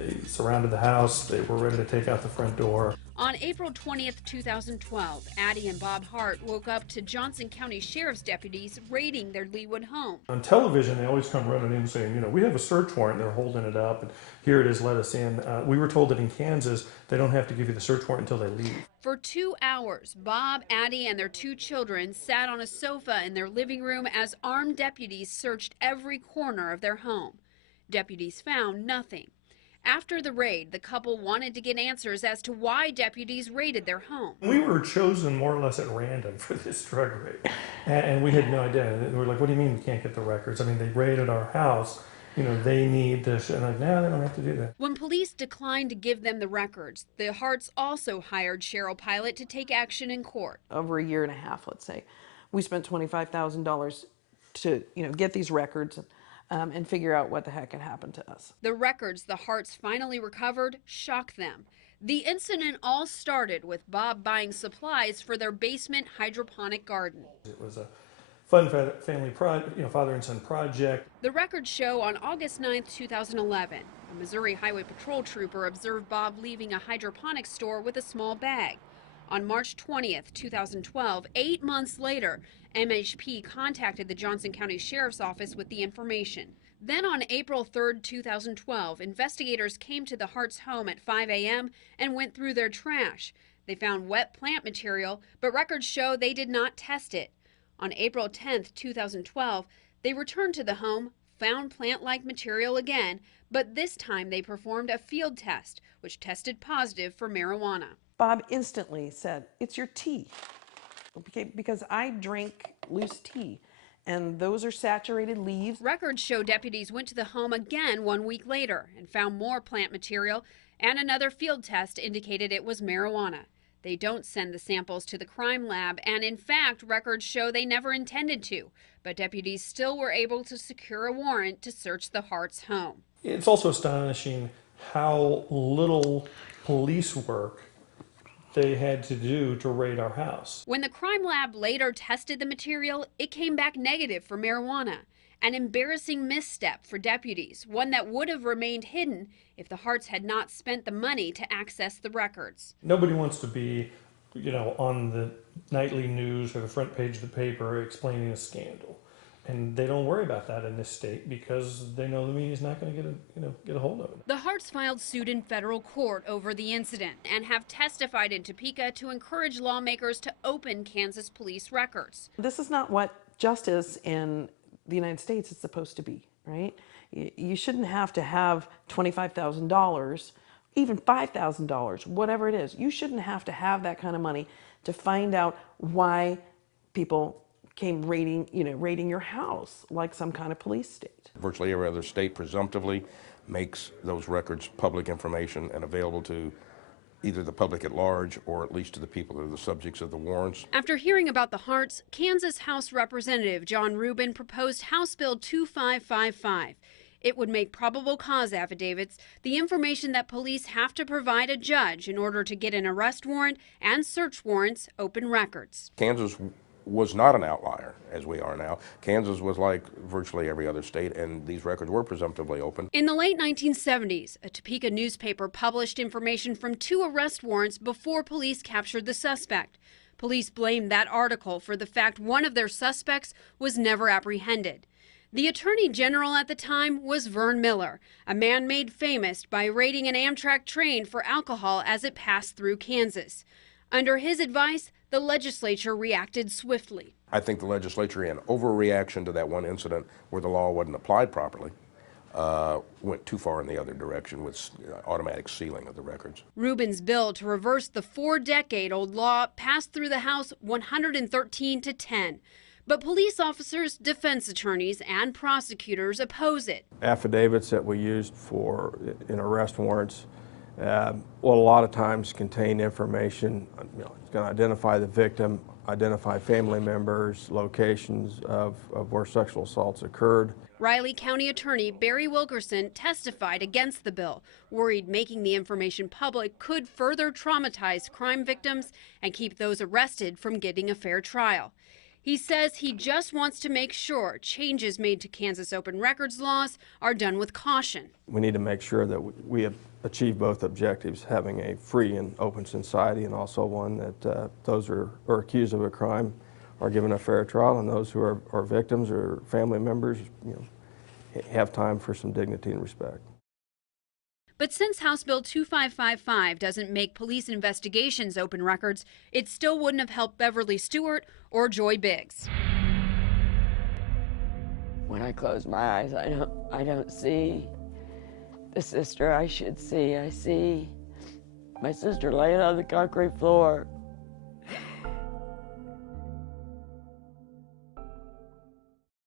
They surrounded the house. They were ready to take out the front door. On April 20th, 2012, Addie and Bob Harte woke up to Johnson County Sheriff's deputies raiding their Leawood home. On television, they always come running in saying, you know, we have a search warrant. They're holding it up, and here it is, let us in. We were told that in Kansas, they don't have to give you the search warrant until they leave. For 2 hours, Bob, Addie, and their 2 children sat on a sofa in their living room as armed deputies searched every corner of their home. Deputies found nothing. After the raid, the couple wanted to get answers as to why deputies raided their home. We were chosen more or less at random for this drug raid, and we had no idea. And we were like, what do you mean you can't get the records? I mean, they raided our house. You know, they need this. And like, no, they don't have to do that. When police declined to give them the records, the Hartes also hired Cheryl Pilot to take action in court. Over a year and a half, let's say, we spent $25,000 to, get these records and figure out what the heck had happened to us. The records the Hartes finally recovered shocked them. The incident all started with Bob buying supplies for their basement hydroponic garden. It was a fun family father and son project. The records show on August 9th, 2011, a Missouri Highway Patrol trooper observed Bob leaving a hydroponics store with a small bag. On March 20th, 2012, 8 months later, MHP contacted the Johnson County Sheriff's Office with the information. Then on April 3rd, 2012, investigators came to the Hartes' home at 5 a.m. and went through their trash. They found wet plant material, but records show they did not test it. On April 10th, 2012, they returned to the home, found plant-like material again, but this time they performed a field test, which tested positive for marijuana. Bob instantly said, "It's your tea," because I drink loose tea, and those are saturated leaves. Records show deputies went to the home again 1 week later and found more plant material, and another field test indicated it was marijuana. They don't send the samples to the crime lab, and in fact, records show they never intended to, but deputies still were able to secure a warrant to search the Hartes' home. It's also astonishing how little police work they had to do to raid our house. When the crime lab later tested the material, it came back negative for marijuana. An embarrassing misstep for deputies, one that would have remained hidden if the Hartes had not spent the money to access the records. Nobody wants to be, on the nightly news or the front page of the paper explaining a scandal. And they don't worry about that in this state because they know the media's not going to get a hold of it. The Hartes filed suit in federal court over the incident and have testified in Topeka to encourage lawmakers to open Kansas police records. This is not what justice in the United States is supposed to be, right? You shouldn't have to have $25,000, even $5,000, whatever it is. You shouldn't have to have that kind of money to find out why people came raiding your house like some kind of police state. Virtually every other state presumptively makes those records public information and available to either the public at large or at least to the people that are the subjects of the warrants. After hearing about the Hartes, Kansas House Representative John Rubin proposed House Bill 2555. It would make probable cause affidavits the information that police have to provide a judge in order to get an arrest warrant and search warrants open records. Kansas was not an outlier as we are now. Kansas was like virtually every other state, and these records were presumptively open. In the late 1970s, a Topeka newspaper published information from 2 arrest warrants before police captured the suspect. Police blamed that article for the fact one of their suspects was never apprehended. The Attorney General at the time was Vern Miller, a man made famous by raiding an Amtrak train for alcohol as it passed through Kansas. Under his advice, the legislature reacted swiftly. I think the legislature, in overreaction to that one incident where the law wasn't applied properly, went too far in the other direction with automatic sealing of the records. Rubin's bill to reverse the 4-decade-old law passed through the House 113-10. But police officers, defense attorneys, and prosecutors oppose it. Affidavits that we used in arrest warrants will a lot of times contain information. It's going to identify the victim, identify family members, locations of where sexual assaults occurred. Riley County Attorney Barry Wilkerson testified against the bill, worried making the information public could further traumatize crime victims and keep those arrested from getting a fair trial. He says he just wants to make sure changes made to Kansas open records laws are done with caution. We need to make sure that we achieve both objectives, having a free and open society, and also one that those who are accused of a crime are given a fair trial, and those who are victims or family members, have time for some dignity and respect. But since House Bill 2555 doesn't make police investigations open records, it still wouldn't have helped Beverly Stewart or Joy Biggs. When I close my eyes, I don't see the sister I should see. I see my sister laying on the concrete floor